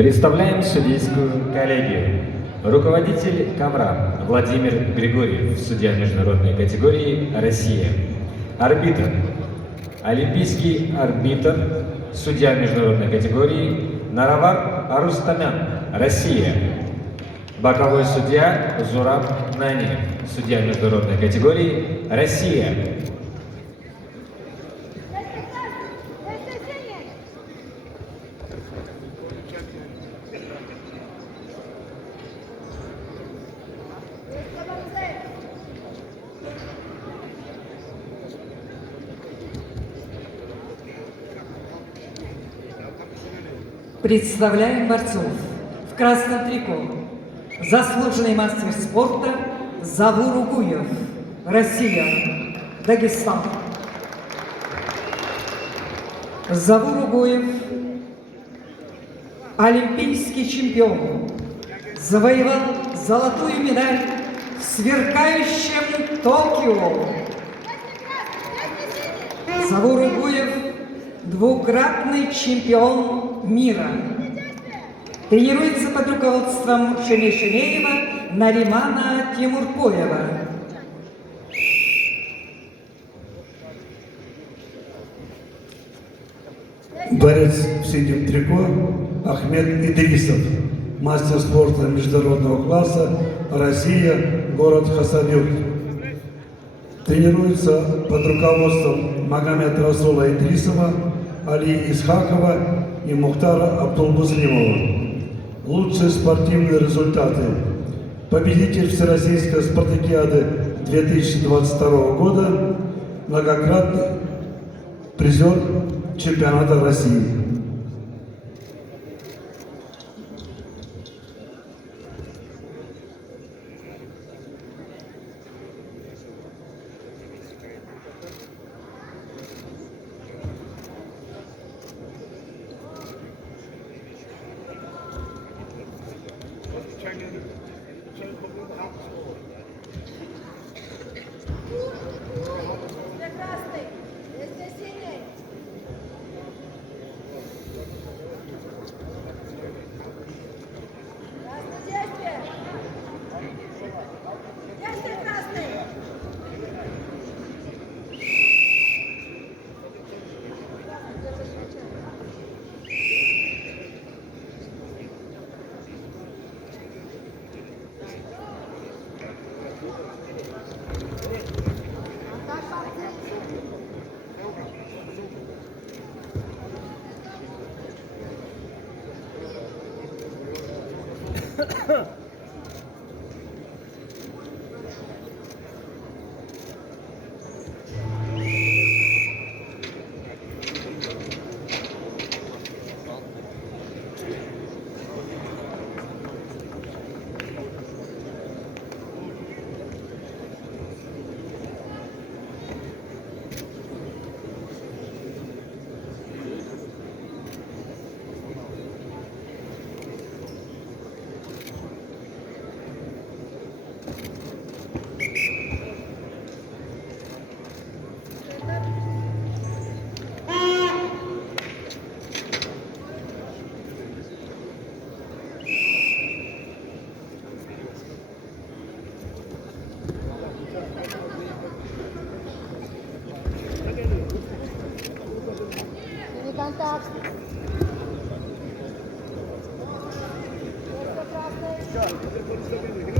Представляем судейскую коллегию. Руководитель ковра Владимир Григорьев, судья международной категории «Россия». Арбитр. Олимпийский арбитр, судья международной категории Наравар Арустамян, Россия. Боковой судья Зураб Нани, судья международной категории Россия. Представляем борцов в красном трико. Заслуженный мастер спорта Завур Угуев, Россия, Дагестан. Завур Угуев, олимпийский чемпион, завоевал золотую медаль в сверкающем Токио. Завур Угуев – двукратный чемпион мира. Тренируется под руководством Шемишемеева Наримана Тимурпоева. Борец в синем трико Ахмед Идрисов, мастер спорта международного класса, Россия, город Хасавюрт. Тренируется под руководством Магомеда Расула Идрисова, Али Исхакова и Мухтара Абдулмуслимова. Лучшие спортивные результаты. Победитель Всероссийской спартакиады 2022 года, многократный призер чемпионата России.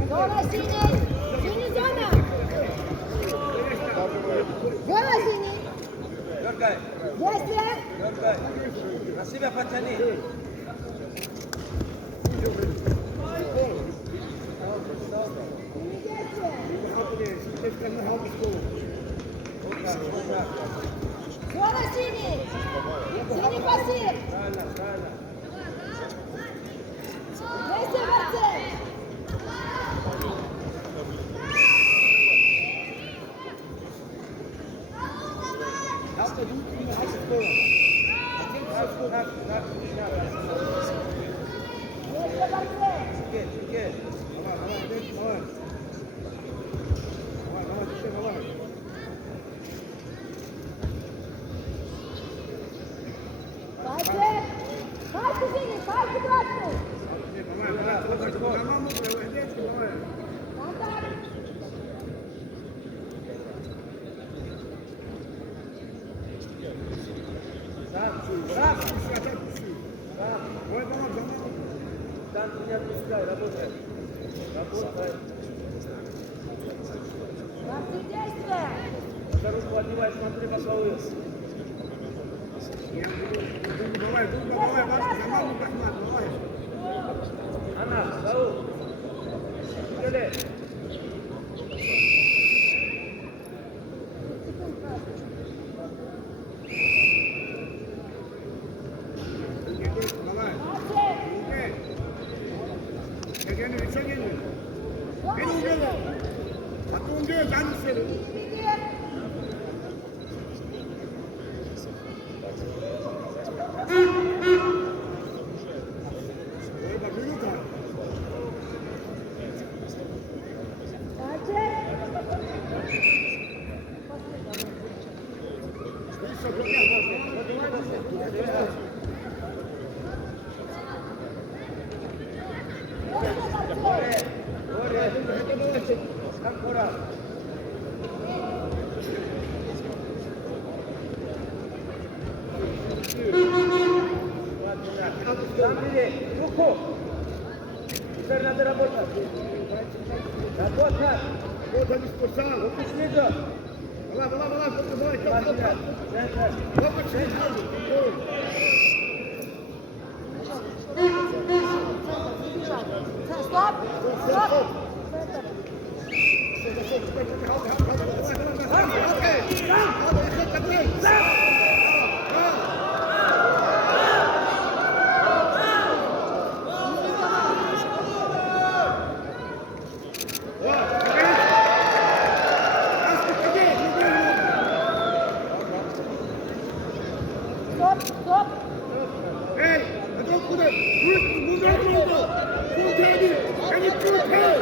Зона синий! Синий зона! Зона синий! Дергай! Действие! Дергай! На себя потяни! Зона синий! Синий пассив! Правильно, правильно! Действие, борцы! Хватит! Пальцы, Зини, пальцы красные. Контакт. Танцы не отпускай, работай. Работай. Концы действия. За руку отбивай, смотри боковые. Она, Саул. Идёли. Ancora. Замбери, руку. Теперь надо работать. Работать. Вот они спусал. Руку снизу. Стоп! Стоп! Стоп! Стоп! Эй, а то куда? Мудак oldu. Sultani, beni kurtar.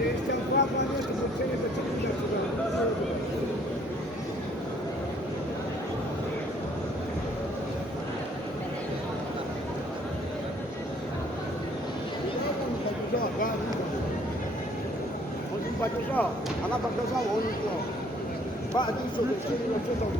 Есть там два момента, но все это тянет сюда. Да. Он не поддержал, она поддержала, он не сделал. Два, один, все, все там.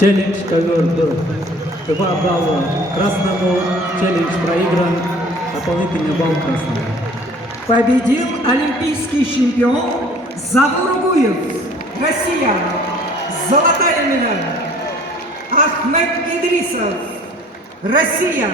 Челлендж ковер был 2 балла красному, челлендж проигран, дополнительный балл красному. Победил олимпийский чемпион Завур Угуев, Россия. Золотая медаль. Ахмед Идрисов, Россия.